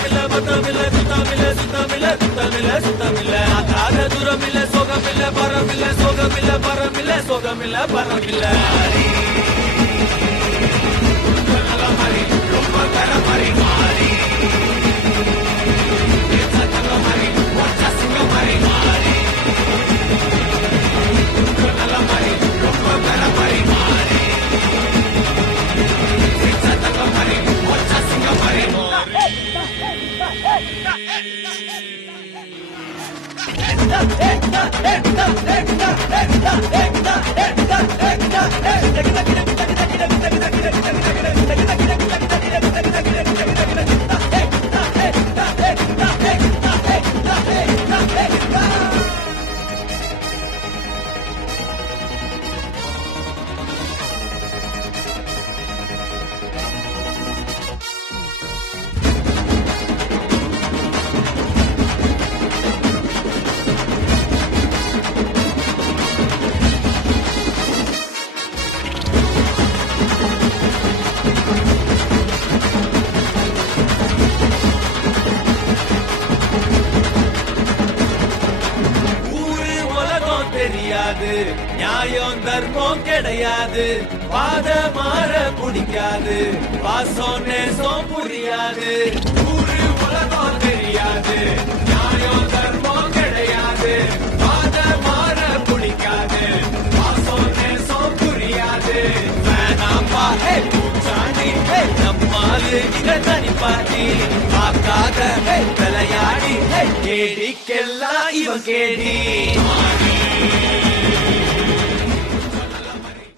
சுத்தமில்ல மத்தமில்ல சுத்தமில்ல சுத்தமில்ல சுத்தமில்ல சுத்தமில்ல அதாத தூரமில்ல சோகமில்ல பரமில்ல சோகமில்ல பரமில்ல சோகமில்ல பரமில்ல நல்ல மாதிரி ரொம்ப தர மாதிரி மாறி தங்க மாதிரி ஒற்ற சிங்க மாதிரி மாறி நல்ல மாதிரி ரொம்ப தர மாதிரி மாறி தங்க மாதிரி ஒற்ற சிங்க மாதிரி தெரியாது நியாயம் தர்மம் கிடையாது பாத மாற பிடிக்காது பாசம் நேசம் புரியாது ஊரு உலகம் தெரியாது நியாயம் தர்மம் கிடையாது பாத மாற பிடிக்காது பாசம் நேசம் புரியாது வேணாம்பா பூச்சாண்டி நம்மாலு இங்க தனிப்பாட்டி பார்க்காத விளையாடி கேடிக்கெல்லாம் இவன் கேடி